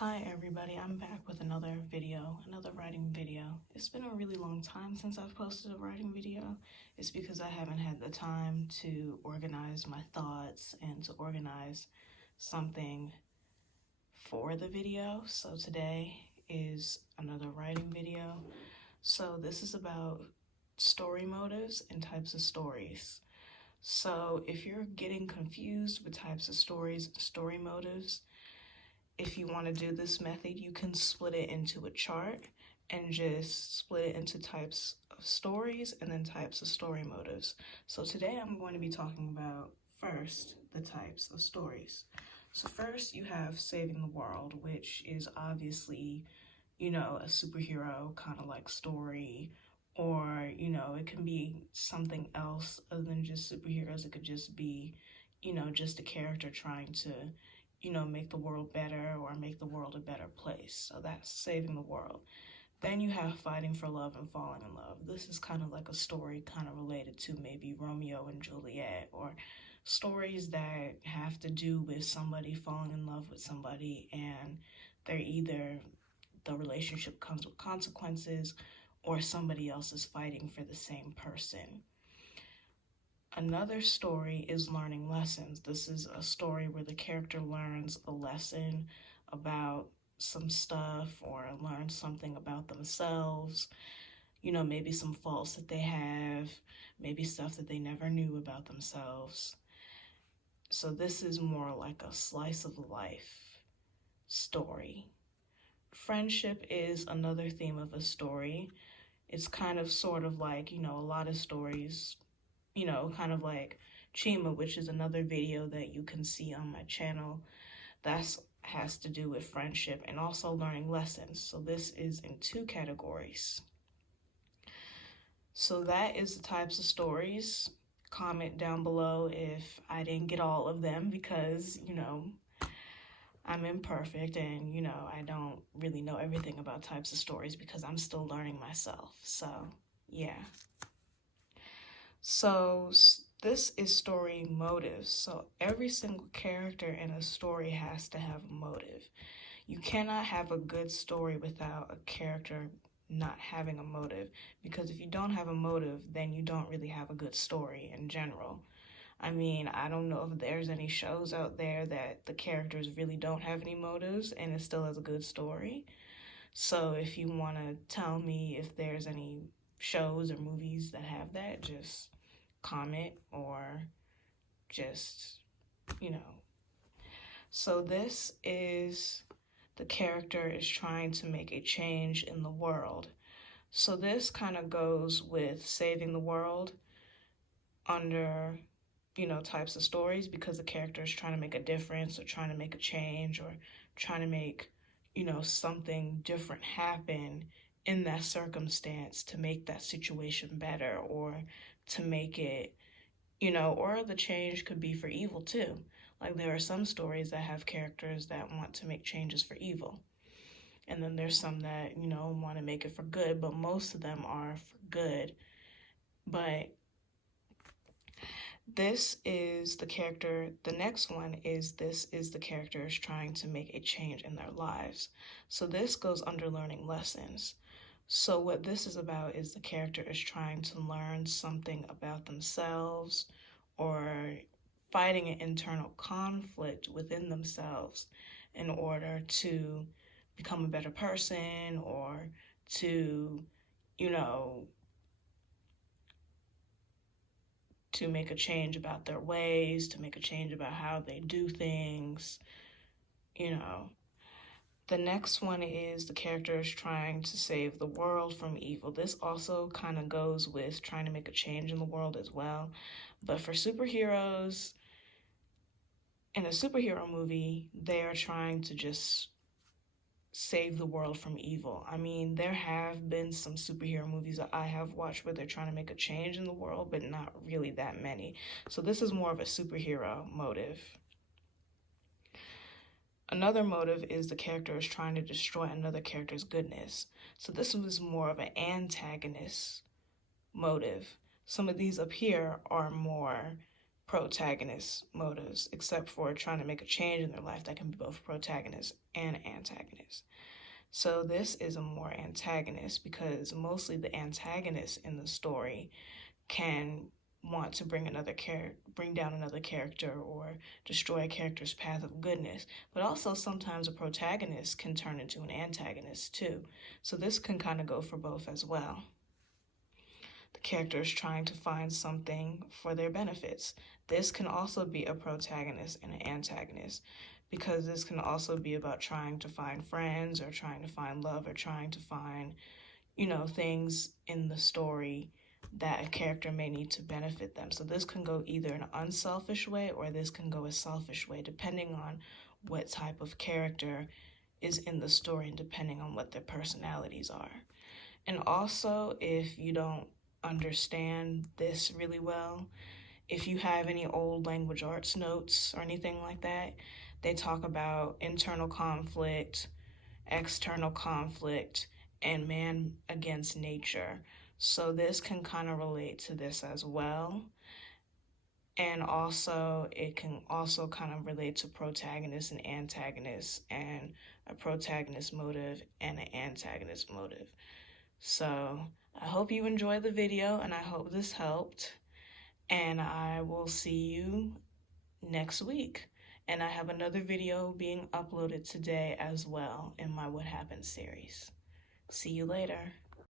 Hi everybody, I'm back with another writing video. It's been a really long time since I've posted a writing video. It's because I haven't had the time to organize my thoughts and to organize something for the video. So today is another writing video. So this is about story motives and types of stories. So if you're getting confused with types of stories and story motives, if you want to do this method, you can split it into a chart and just split it into types of stories and then types of story motives. So today I'm going to be talking about first the types of stories. So first you have Saving the World, which is obviously, a superhero kind of like story, or, it can be something else other than just superheroes. It could just be, just a character trying to make the world better or make the world a better place. So that's Saving the World. Then you have Fighting for Love and Falling in Love. This is kind of like a story kind of related to maybe Romeo and Juliet, or stories that have to do with somebody falling in love with somebody and they're either the relationship comes with consequences or somebody else is fighting for the same person. Another story is Learning Lessons. This is a story where the character learns a lesson about some stuff or learns something about themselves, maybe some faults that they have, maybe stuff that they never knew about themselves. So this is more like a slice of life story. Friendship is another theme of a story. It's kind of sort of like, a lot of stories, kind of like Chima, which is another video that you can see on my channel. That has to do with friendship and also learning lessons. So this is in two categories. So that is the types of stories. Comment down below if I didn't get all of them because, I'm imperfect and, I don't really know everything about types of stories because I'm still learning myself. So, yeah. So this is story motives. So every single character in a story has to have a motive. You cannot have a good story without a character not having a motive, because if you don't have a motive, then you don't really have a good story in general. I mean, I don't know if there's any shows out there that the characters really don't have any motives and it still has a good story. So if you want to tell me if there's any shows or movies that have that, just comment or just, So this is the character is trying to make a change in the world. So this kind of goes with Saving the World under, types of stories, because the character is trying to make a difference or trying to make a change or trying to make, something different happen in that circumstance to make that situation better or to make it, or the change could be for evil too. Like there are some stories that have characters that want to make changes for evil. And then there's some that, want to make it for good, but most of them are for good. But this is the character, the next one is this is the characters trying to make a change in their lives. So this goes under learning lessons. So what this is about is the character is trying to learn something about themselves or fighting an internal conflict within themselves in order to become a better person or to, to make a change about their ways, to make a change about how they do things, The next one is the character is trying to save the world from evil. This also kind of goes with trying to make a change in the world as well. But for superheroes, in a superhero movie, they are trying to just save the world from evil. I mean, there have been some superhero movies that I have watched where they're trying to make a change in the world, but not really that many. So this is more of a superhero motive. Another motive is the character is trying to destroy another character's goodness. So this was more of an antagonist motive. Some of these up here are more protagonist motives, except for trying to make a change in their life that can be both protagonist and antagonist. So this is a more antagonist because mostly the antagonist in the story can want to bring down another character or destroy a character's path of goodness, but also sometimes a protagonist can turn into an antagonist too. So this can kind of go for both as well. The character is trying to find something for their benefits. This can also be a protagonist and an antagonist, because this can also be about trying to find friends or trying to find love or trying to find, things in the story that a character may need to benefit them. So this can go either an unselfish way or this can go a selfish way, depending on what type of character is in the story and depending on what their personalities are. And also, if you don't understand this really well, if you have any old language arts notes or anything like that, they talk about internal conflict, external conflict, and man against nature. So this can kind of relate to this as well. And also, it can also kind of relate to protagonist and antagonist, and a protagonist motive and an antagonist motive. So I hope you enjoyed the video, and I hope this helped. And I will see you next week. And I have another video being uploaded today as well in my What Happened series. See you later.